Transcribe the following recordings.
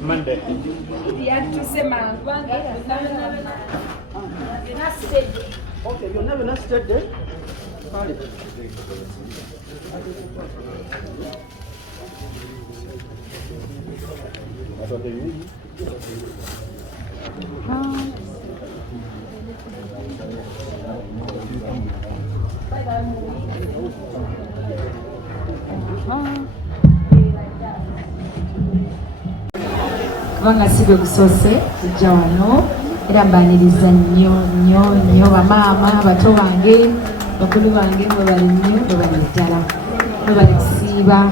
Monday. Okay, you'll never not stay there. That's what they need. Kubanga si bwe busoose kujja wano era mbaniriza nnyo bamaama bato bange bakulu bange mwe bali nnyo mwe bali ddala mwe bali kusiiba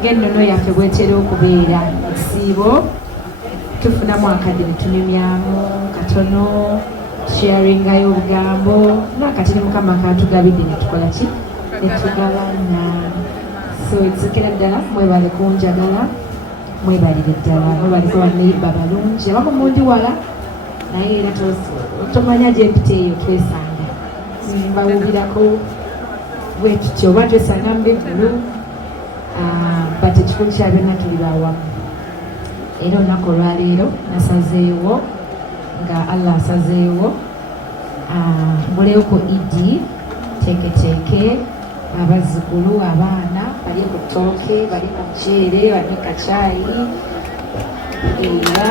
ng'ennono yaffe bwetera okubeera ekisiibo tufunamu akadde ne tunyumyamu katono tusharingayo obugambo n'akatini mukama katugabidde ne tukola ki ne tugabana so ekisukira ddala mwebale kunjagala mwebalire ddala mwebaliko bannayibba balungi abamu mundi wala naye era tomanya gyempita eyo twesanga mbawubirako bwe tutyo oba twesanga mu bivulu but ekikulu kya byonna tuli bawamu era olunaku olwaleero nasazeewo nga Allah asazeewo mbuleyo ku idi teeketeeke abazzukulu abaana bali ku ttooke bali ku muceere bali kacaayi era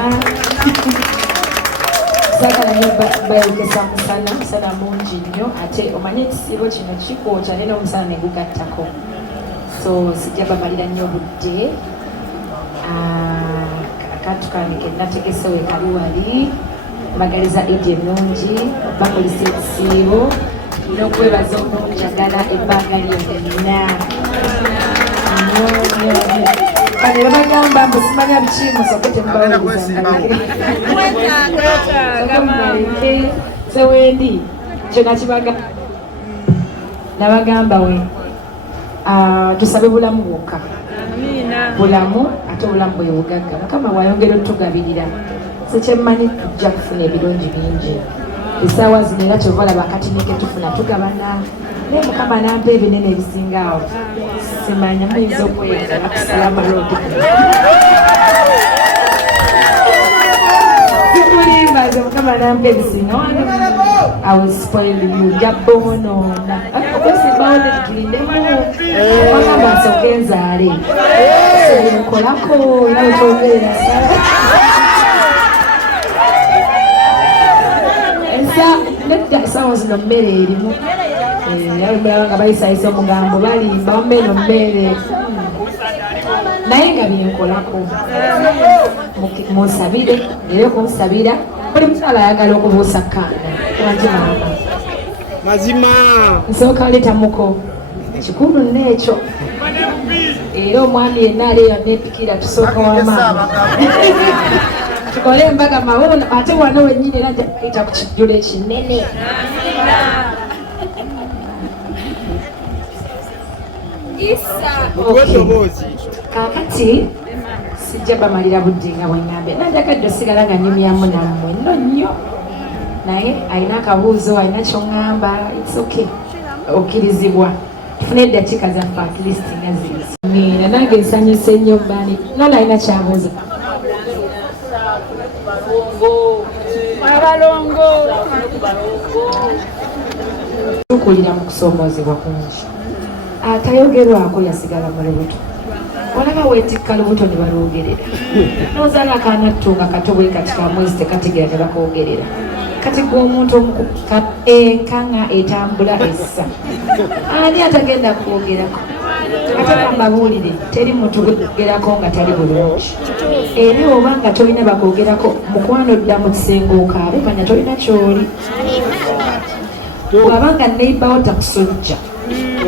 saagala nnyo bayogeza musana mungi nnyo ate omanye ekisiibo kino kikwokya naye n'omusana ne gugattako so sijja bamalira nnyo budde akantu kange ke nategese we kali wali mbagaliza idi ennungi bakolisa ekisiibo n'okwebaza okunjagala ebbanga lyonna kane bagamba mbu simanya biki musoke temubawulizangaleke sewendi kyona kibaga nabagamba we tusabe bulamu bwokka bulamu ate obulamu bwe bugagga mukama wayongera otugabirira sekyemmanyi tujja kufuna ebirungi bingi esaawa zino era kyovalaba akatini ke tufuna tugabana naye mukama nampa ebinene ebisingaawo simanya muyinza okweyaza nakusalamu looto sikulimbaze mukama nampa ebisinga awespoilu jabbonoona okwesimbawo netutulindemu makamba nsooke enzaale senkolako era wekyogerera esaawa zino mmere erimu mulaba nga bayisayisa omugambo balimba wambeeno mmere naye nga byenkolako munsabire era okunsabira buli mukyala ayagala okubuusa kaana wagimaama mazima nsooka letamuko kikulu n'ekyo era omwami yenna aleeyo nepikira tusooka wamaama tukole embaga mawono ate wano wennyini era njakayita ku kijjulo ekinene kakati sijja bamalira budde nga bweŋŋambye nanjakadde osigala nga nyumyamu nammwe nno nnyo naye alina akabuuzo alina kyoŋŋamba its okay okkirizibwa tufune eddakiika zaffe at least nga ziizi nange nsanyuse nnyo mbani nona alina kyabuuza tukulira mu kusoomoozebwa kungi atayogerwako yasigala mu lubuto olaba weetikka lubuto ne balwogerera nozaala akanattunga kato bwe kati kamwezi tekategera ne bakoogerera kati gw'omuntu enkaŋŋa etambula essa ani atagenda kwogerako ate kambabuulire teri muntu gwogerako nga tali bulungi era oba nga tolina bakwogerako mukwano dda mu kisenge okaabe manya tolina kyoli bw'abanga neibawo takusojja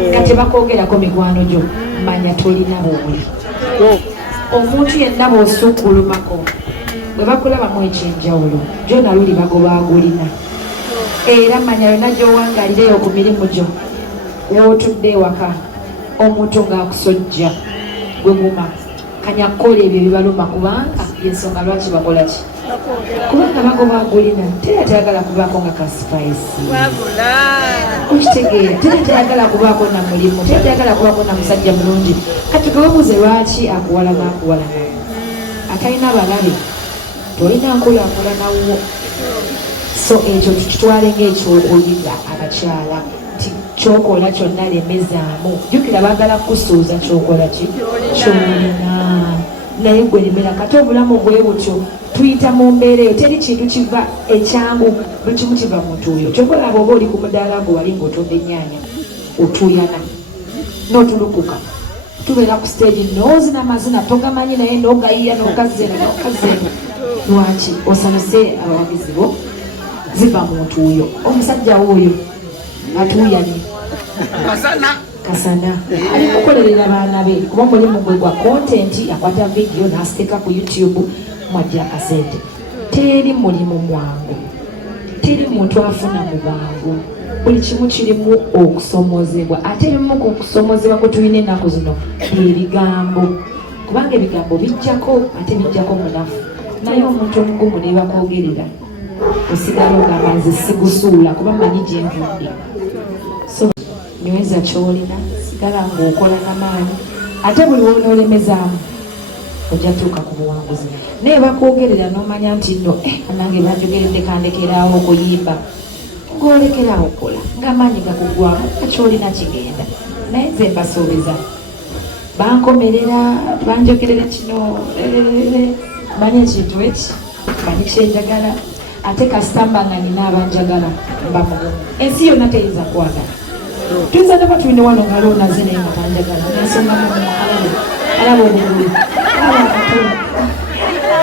nga tebakwogerako mikwano gyo manya tolina buuli omuntu yenna bw'osuukulumako bwe bakulabamu ekyenjawulo gyo naluli bagoba agulina era manya yonna gy'owangalireyo ku mirimu gyo wootudde ewaka omuntu ng'akusojja gwe guma kanya kukola ebyo bibaluma kubanga yensonga lwaki bakola ki kubanga bagoba agulina tera tayagala kubaako nga kasipayisi okitegeera tera tayagala kubaako na mulimu tera tayagala kubaako na musajja mulungi kati gewebuuze lwaki akuwalana atalina balabe tolina nkulaakulanawo so ekyo tukitwale ng'ekyokuyiga abakyala nti kyokola kyonna lemezaamu jjukira baagala kusuuza kyokola ki kyolina naye gwe lemera kati obulamu bwe butyo tuyita mu mbeera eyo teri kintu kiva ekyangu buli kimu kiva muntu oyo kyokola aba oba oli ku mudaala gwe wali ng'otunda ennyaanya otuyana n'otulukuka tubeera ku stage noozina amazina togamanyi naye n'ogayiya n'okazeena lwaki osanuse abawagizi bo ziva muntu oyo omusajja oyo atuyani kasana ali kukolerera baana be kuba mulimu gwe gwa kontenti akwata vidiyo n'asiteeka ku YouTube mwajja akasente teri mulimu mwangu teri muntu afuna mu bwangu buli kimu kirimu okusomozebwa ate ebimu ku kusomozebwa kwe tulina ennaku zino ebigambo kubanga ebigambo bijjako ate bijjako munafu naye omuntu omugumu ne bakwogerera osigala ogamba nze sigusuula kuba manyi gye nvudde so nyweza kyolina sigala ng'okola n'amaanyi ate buli wonoolemezaamu ojja tuuka ku buwanguzi naye bakwogerera n'omanya nti nno nange banjogeredde kandekeraawo okuyimba ng'olekeraawo kola ng'amaanyi gakugwamu kakyolina kigenda naye nze mbasuubiza bankomerera banjogerera kino manyi ekintu eki manyi kyenjagala ate kasitamba nga nina abanjagala mbamugumu ensi yonna teyinza kwagala tuyinza ne batulina wano nga loonaze naye nga tanjagala nensongamu alaba obugulu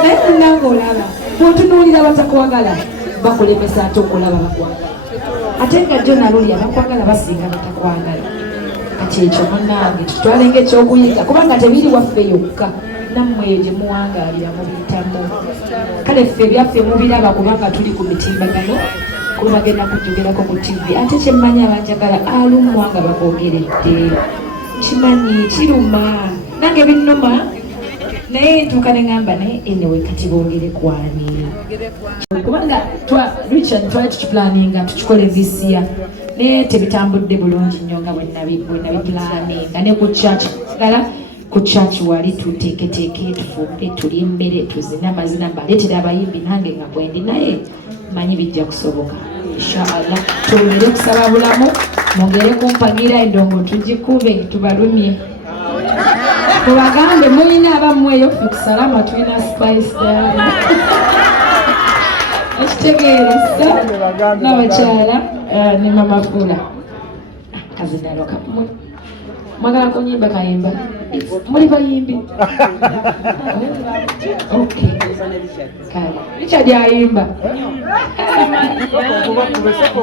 naye munanga olaba bw'otunuulira batakwagala bakulemesa ate okulaba bakwagala ate nga jjo naluli abakwagala basinga batakwagala kati ekyo munnange tutwale ng'ekyokuyiga kubanga tebiri waffe yokka nammwe eyo gye muwangaalira mubiyitamu kale ffe ebyaffe mubiraba kubanga tuli ku mitimbagano kuba bagenda kujogerako ku TV ate kyemmanyi abanjagala alumwa nga bakwogeredde kimanyi kiruma nange binnuma naye ntuuka ne ŋŋamba naye enewe kati boogere kwani kubanga richard twali tukipulaninga tukikole visiya naye tebitambudde bulungi nnyo nga bwe nabipulaninga ne ku church gala ku church wali tuteeketeeke tufumbe tulye emmere tuzine amazina mbaleetera abayimbi nange nga bwendi naye manyi bijja kusoboka inshaallah twongere kusaba bulamu mwongere kumpagira endongo tugikube tubalumye tubagambe mulina abammweyo ffe kusalama tulina spice ekitegeeresa n'abakyala ne mamafula kazinalo kamwe mwagala kunyimba kayimba muli bayimbi okay kale Richard ayimba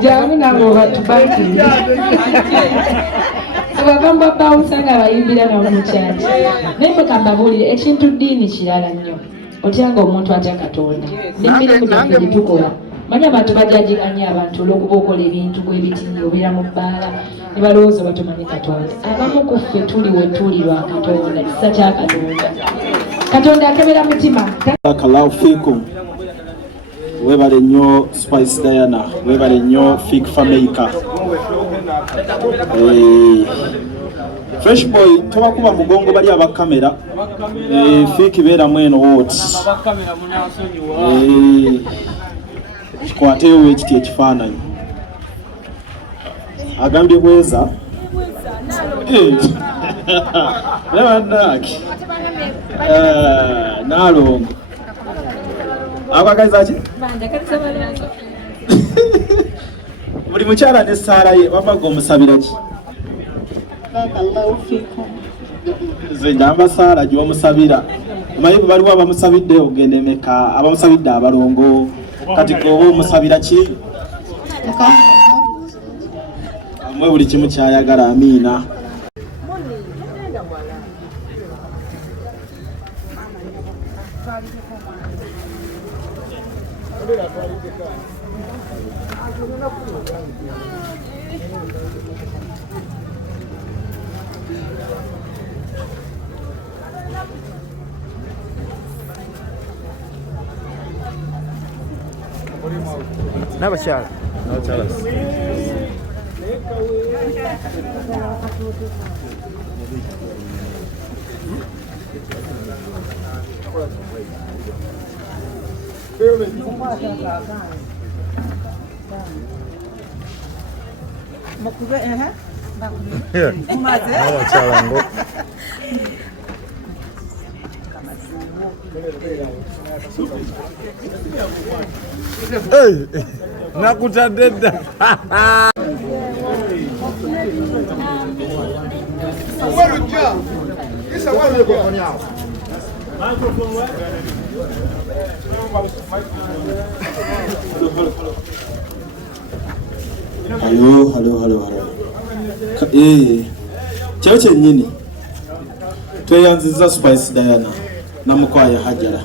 jangu nabo batubaki abagamba bawusanga abayimbira n'omukyaki naye mukamba buulire ekintu ddiini kirala nnyo otyanga omuntu atya Katonda n'emirimu gyaffe gye tukola manyi abantu bajajiranye abantu olw'okuba okola ebintu bw'ebitinnyo obeera mu bbaala ne balowooza batumanyi Katonda abamu ku ffe tuli we tuli lwa Katonda kisa kya Katonda Katonda akebera mutima Barakallahu fiikum webale nnyo Spice Diana webale nnyo Fik Fameka Fresh Boy tobakuba mugongo bali abakamera Fik beera mweno wote kikwateewo ekiti ekifaananyi agambye bweza nebanaki nalongo akwagaliza ki buli mukyala ne Saara ye babaga omusabira ki nze njamba Saara gy'omusabira omanyi bwe baliwo abamusabidde ogenda emeka abamusabidde abalongo kati goba omusabira ki amwe buli kimu kyayagala amiina n'abakyala n'abakyala ngo nakutadde dda. Halo. Kyo kyennyini tweyanziza Spice Diana namukwaya Hajara.